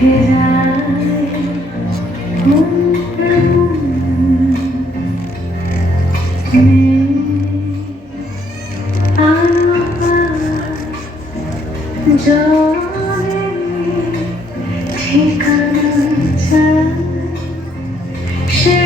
রেখে যায় মন জলে ঠিকানা চায় সে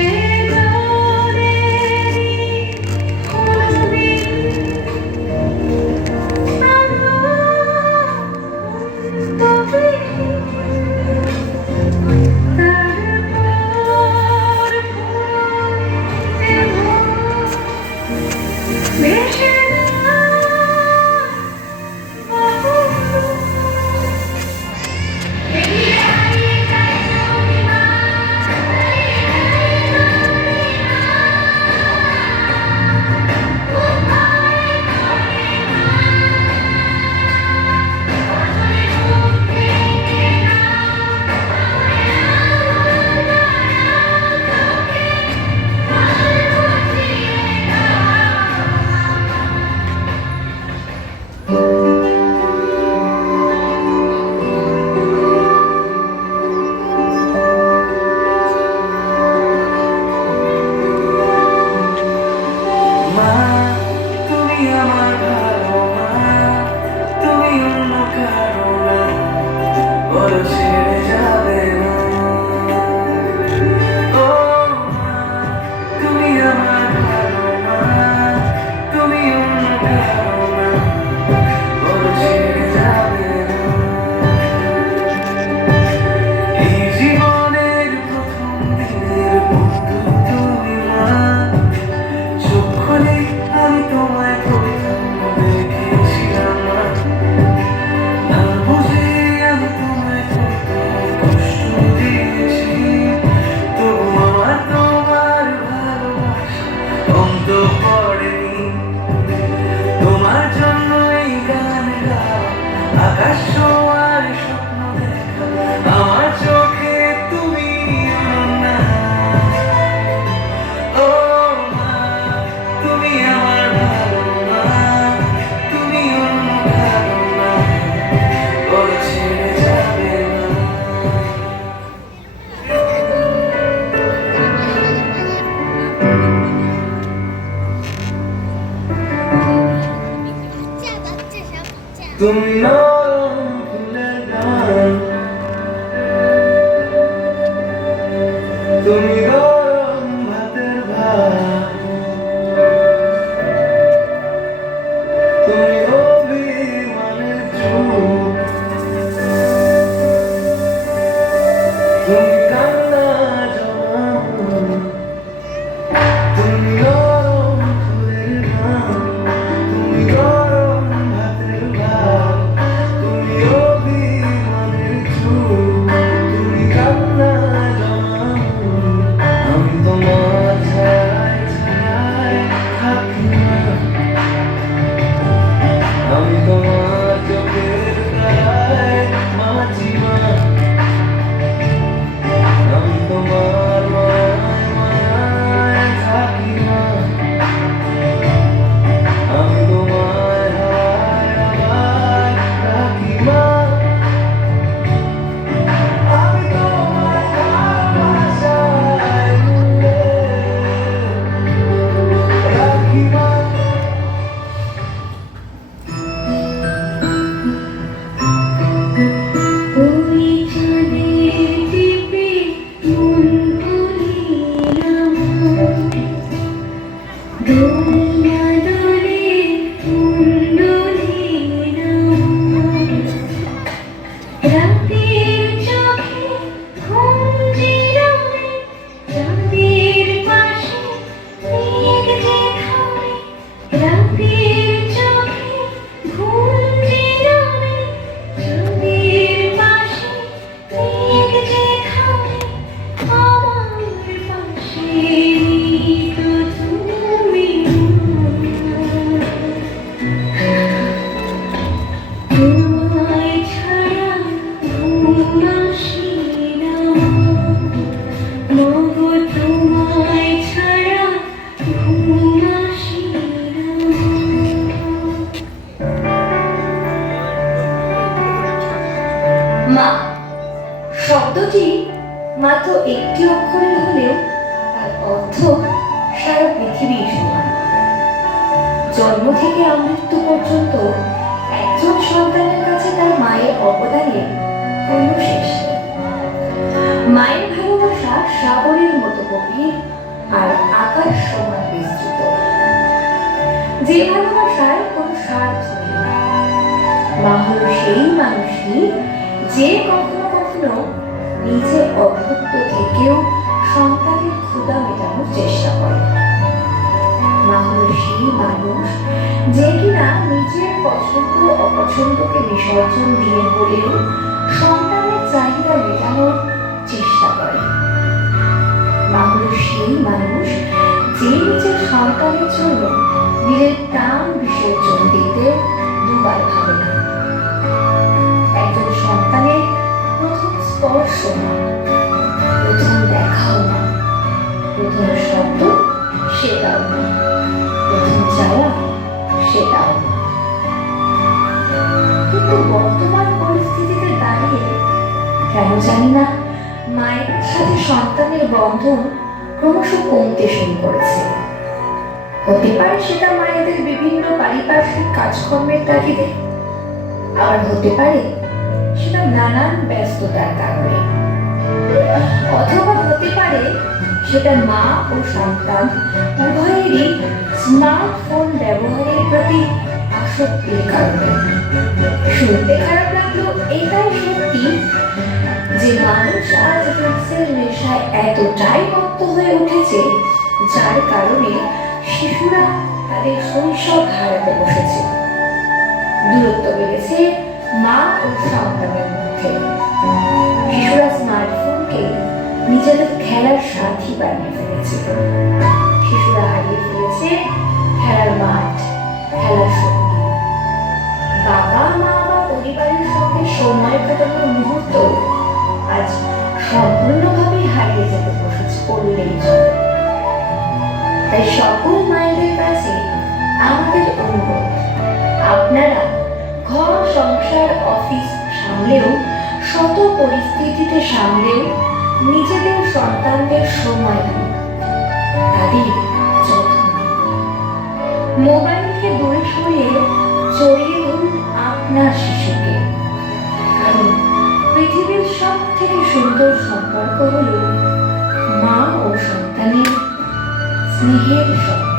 তুমি নরম ফুলের গান, তুমি গরম ভাতের ভাত, তুমি অভিমানের চুপ, তুমি কান্না জমা, তুমি নরম ফুলের গান, তুমি গরম ভাতের ভাত, তুমি অভিমানের চুপ, তুমি কান্না জমা। আমি তোমার ছায়ায় ছায়ায় থাকি না, আমি তোমার চোখের তারায় বাঁচি না, আমি তোমার মায়ায় মায়ায় থাকি না, আমি তোমায় হায় আমায় রাখি না, আমি তোমায় ভালোবাসায় ভুলে রাখি না। ওই চাঁদের টিপে মন ভুলিলাম, দোলা দোলে মন দোলিলাম, রাতের চোখে ঘুম জিরাবে, চাঁদের পাশে মেঘ যে খাবে, রাতের চোখে ঘুম জিরাবে, চাঁদের পাশে মেঘ যে খাবে, আমার পাশে তো তুমি তোমায় ছাড়া ঘুম আসে না, মগো তোমায় ছাড়া ঘুম আসে না। মা, শব্দটি মাত্র একটি অক্ষরের হলেও তার অর্থ সারা পৃথিবীর সমান। জন্ম থেকে আমৃত্যু পর্যন্ত একজন সন্তানের কাছে তার মায়ের অবদানের কোনো শেষ নেই। মায়ের ভালোবাসা সাগরের মতো গভীর আর আকাশ সমান বিস্তৃত, যে ভালোবাসার কোনো স্বার্থ নেই। মা হলো সেই মানুষটি যে কখনো কখনো নিজে অভুক্ত থেকেও সন্তানের ক্ষুধা মেটানোর চেষ্টা করে। মা হলো সেই মানুষ যে কিনা নিজের পছন্দ অপছন্দকে বিসর্জন দিয়ে হলেও সন্তানের চাহিদা মেটানোর চেষ্টা করে। মা হলো সেই মানুষ যে নিজের সন্তানের জন্য নিজের প্রাণ বিসর্জন দিতে দুবার ভাবে না। একজন সন্তানের প্রথম স্পর্শ না, প্রথম দেখাও না, প্রথম শব্দ সেটাও না, প্রথম চাওয়া সেটাও না। কিন্তু বর্তমান পরিস্থিতিতে দাঁড়িয়ে কেন জানি না মায়ের সাথে সন্তানের বন্ধন ক্রমশ কমতে শুরু করেছে। হতে পারে সেটা মায়েদের বিভিন্ন পারিপার্শ্বিক কাজকর্মের তাগিদে, আবার হতে পারে সেটা নানান ব্যস্ততার কারণে, অথবা হতে পারে সেটা মা ও সন্তান উভয়েরই স্মার্টফোন ব্যবহারের প্রতি আসক্তির কারণে। শুনতে খারাপ লাগলো এটাই সত্যি যে মানুষ আজ ড্রাগসের নেশায় এতটাই মত্ত হয়ে উঠেছে যার কারণে শিশুরা তাদের শৈশব হারাতে বসেছে। দূরত্ব বেড়েছে মা ও সন্তানের মধ্যে। শিশুরা স্মার্টফোনকে নিজেদের খেলার সাথী বানিয়ে ফেলেছে। শিশুরা হারিয়ে ফেলেছে খেলার মাঠ, খেলার সঙ্গী। বাবা মা বা পরিবারের সঙ্গে সময় কাটানোর মুহূর্ত আজ সম্পূর্ণভাবে হারিয়ে যেতে বসেছে বললেই চলে। তাই সকল মায়েদের কাছে আমাদের অনুরোধ, আপনারা ঘর সংসার অফিস সামলেও, শত পরিস্থিতিতে সামলেও নিজেদের সন্তানদের সময় দিন, তাদের যত্ন নিন। মোবাইল থেকে দূরে সরিয়ে জড়িয়ে ধরুন আপনার শিশুকে, কারণ পৃথিবীর সব থেকে সুন্দর সম্পর্ক হলো মা ও সন্তানের স্নেহের সম্পর্ক।